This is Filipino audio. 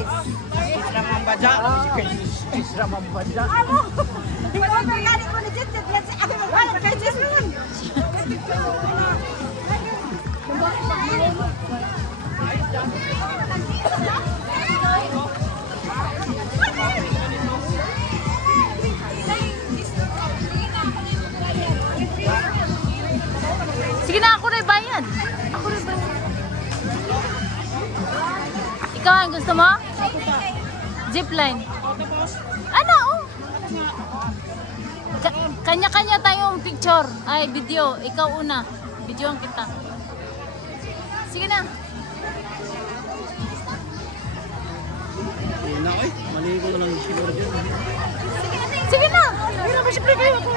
Isra Mambaja. Isra Mambaja. Amo. Ikaw ba gani ko ni Jet yan si ako wala kay Jet naman. Sige na, ako na bayan. Ako na bayan. Ikaw ang gusto mo? Zipline. Ano? Oh. Kanya-kanya tayong picture. Ay, video. Ikaw una. Videoan kita. Sige na. Hindi na, oy. Maligo na lang siguro dyan. Sige na. Pero ba siya kayo ako.